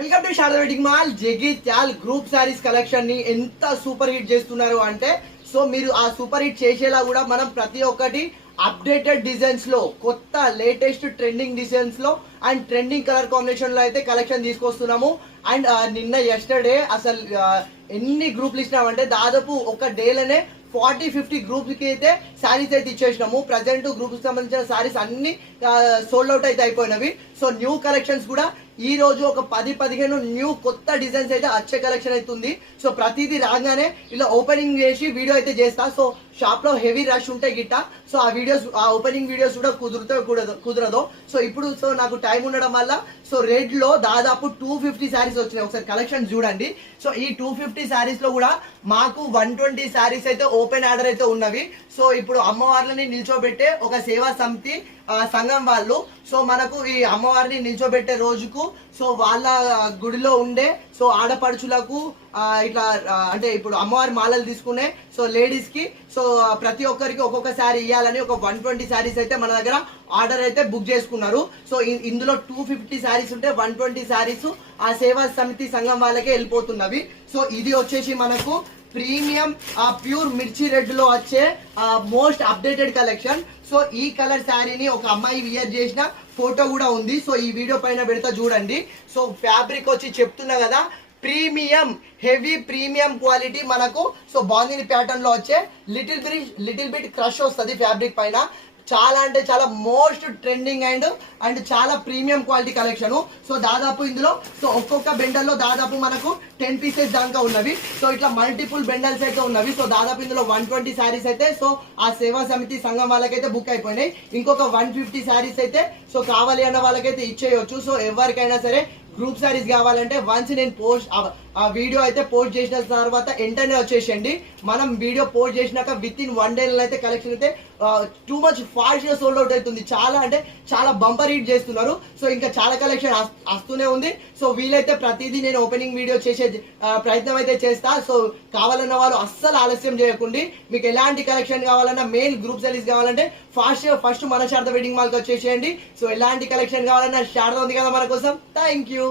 Welcome to Sharada wedding mall. Jagtial group saris collection ని ఎంత super hit చేస్తున్నారు అంటే, సో మీరు ఆ సూపర్ హిట్ చేసేలా కూడా మనం ప్రతి ఒక్కటి అప్డేటెడ్ డిజైన్స్ లో, కొత్త లేటెస్ట్ ట్రెండింగ్ డిజైన్స్ లో అండ్ ట్రెండింగ్ కలర్ కాంబినేషన్ లో అయితే కలెక్షన్ తీసుకొస్తున్నాము. అండ్ నిన్న ఎస్టర్డే అసలు ఎన్ని గ్రూప్లు ఇచ్చినామంటే దాదాపు ఒక డేలోనే 40-50 గ్రూప్స్ కి అయితే శారీస్ అయితే ఇచ్చేసినాము. ప్రజెంట్ గ్రూప్స్ సంబంధించిన శారీస్ అన్ని సోల్డ్ అవుట్ అయితే అయిపోయినవి. సో న్యూ కలెక్షన్స్ కూడా ఈ రోజు ఒక 10-15 న్యూ కొత్త డిజైన్స్ అయితే వచ్చే కలెక్షన్ అవుతుంది. సో ప్రతిదీ రాగానే ఇలా ఓపెనింగ్ చేసి వీడియో అయితే చేస్తా. సో షాప్ లో హెవీ రష్ ఉంటాయి గిట్ట. సో ఆ వీడియోస్, ఆ ఓపెనింగ్ వీడియోస్ కూడా కుదరదు. సో ఇప్పుడు నాకు టైం ఉండడం వల్ల సో రెడ్ లో దాదాపు 250 శారీస్ వచ్చినాయి. ఒకసారి కలెక్షన్ చూడండి. సో ఈ 250 శారీస్ లో కూడా మాకు 120 శారీస్ అయితే ఓపెన్ ఆర్డర్ అయితే ఉన్నవి. సో ఇప్పుడు అమ్మవార్లని నిల్చోబెట్టే ఒక సేవా సమితి సంఘం వాళ్ళు సో మనకు ఈ అమ్మవారిని నిల్చోబెట్టే రోజుకు సో వాళ్ళ గుడిలో ఉండే సో ఆడపడుచులకు ఇట్లా అంటే ఇప్పుడు అమ్మవారి మాలలు తీసుకునే సో లేడీస్ కి సో ప్రతి ఒక్కరికి ఒక్కొక్క శారీ ఇవ్వాలని ఒక 120 శారీస్ అయితే మన దగ్గర ఆర్డర్ అయితే బుక్ చేసుకున్నారు. సో ఇందులో 250 శారీస్ ఉంటే 120 శారీస్ ఆ సేవా సమితి సంఘం వాళ్ళకే వెళ్ళిపోతున్నవి. సో ఇది వచ్చేసి మనకు ప్రీమియం ప్యూర్ మిర్చి రెడ్ లో వచ్చే మోస్ట్ అప్డేటెడ్ కలెక్షన్. సో ఈ కలర్ శారీని ఒక అమ్మాయి వియర్ చేసిన ఫోటో కూడా ఉంది. సో ఈ వీడియో పైన పెడతా చూడండి. సో ఫ్యాబ్రిక్ వచ్చి చెప్తున్నా కదా, ప్రీమియం హెవీ ప్రీమియం క్వాలిటీ మనకు సో బాందిని ప్యాటర్న్ లో వచ్చే లిటిల్ బిట్ క్రష్ వస్తుంది ఫ్యాబ్రిక్ పైన. చాలా అంటే చాలా మోస్ట్ ట్రెండింగ్ అండ్ చాలా ప్రీమియం క్వాలిటీ కలెక్షన్. సో దాదాపు ఇందులో సో ఒక్కొక్క బెండల్ లో దాదాపు మనకు 10 పీసెస్ దాకా ఉన్నవి. సో ఇట్లా మల్టిపుల్ బెండల్స్ అయితే ఉన్నవి. సో దాదాపు ఇందులో 120 శారీస్ అయితే సో ఆ సేవా సమితి సంఘం వాళ్ళకైతే బుక్ అయిపోయినాయి. ఇంకొక 150 శారీస్ అయితే సో కావాలి అన్న వాళ్ళకైతే ఇచ్చేయచ్చు. సో ఎవరికైనా సరే గ్రూప్ శారీస్ కావాలంటే వన్స్ నేను పోస్ట్ ఆ వీడియో అయితే పోస్ట్ చేసిన తర్వాత వెంటనే వచ్చేసండి. మనం వీడియో పోస్ట్ చేసినాక విత్ ఇన్ 1 డే అయితే కలెక్షన్ అయితే టూ మచ్ ఫాస్ట్ గా సోల్డ్ అవుట్ అవుతుంది. చాలా అంటే చాలా బంపర్ హిట్ చేస్తున్నారు. సో ఇంకా చాలా కలెక్షన్ వస్తూనే ఉంది. సో వీలైతే ప్రతిదీ నేను ఓపెనింగ్ వీడియో చేసే ప్రయత్నం అయితే చేస్తా. సో కావాలన్న వాళ్ళు అస్సలు ఆలస్యం చేయకండి. మీకు ఎలాంటి కలెక్షన్ కావాలన్నా, మెయిన్ గ్రూప్ శారీస్ కావాలంటే ఫస్ట్ మన శారదా వెడ్డింగ్ మాల్కి వచ్చేసేయండి. సో ఎలాంటి కలెక్షన్ కావాలన్నా శారదా ఉంది కదా మన కోసం. Thank you.